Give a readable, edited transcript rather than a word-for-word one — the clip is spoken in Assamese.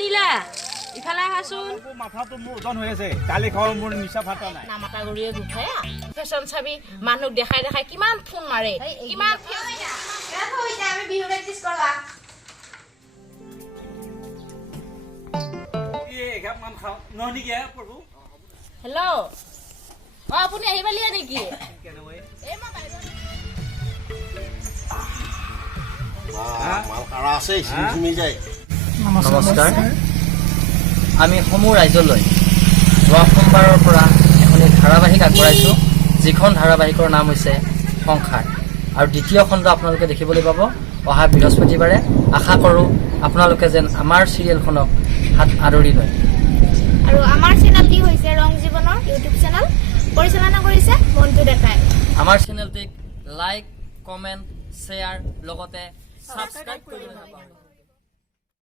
নীলা ইফালে আহাচোন মাথাটো মোৰ ওজন হৈ আছে কালি খাও মোৰ নিচা ফাটা নাই নামাতা গৰিয়ে গুঠাই ফেশ্বন চাবি মানুহ দেখাই দেখাই কিমান ফোন মাৰে কিমান আমি বিহু প্ৰেক্টিছ কৰা হেল্ল' আপুনি আহিবালিয়ে নেকি নমস্কাৰ আমি সমূহ ৰাইজলৈ যোৱা সোমবাৰৰ পৰা এখন ধাৰাবাহিক আগবঢ়াইছোঁ যিখন ধাৰাবাহিকৰ নাম হৈছে সংসাৰ আৰু দ্বিতীয় খণ্ড আপোনালোকে দেখিবলৈ পাব অহা বৃহস্পতিবাৰে আশা কৰোঁ আপোনালোকে যেন আমাৰ চিৰিয়েলখনক হাত আদৰি লয় আৰু আমাৰ চেনেলটি হৈছে ৰং জীৱনৰ ইউটিউব চেনেল পৰিচালনা কৰিছে মন্টু ডেকাই আমাৰ চেনেলটিক লাইক কমেণ্ট শ্বেয়াৰ লগতে ছাবস্ক্ৰাইব কৰিবলৈ নাপাহৰিব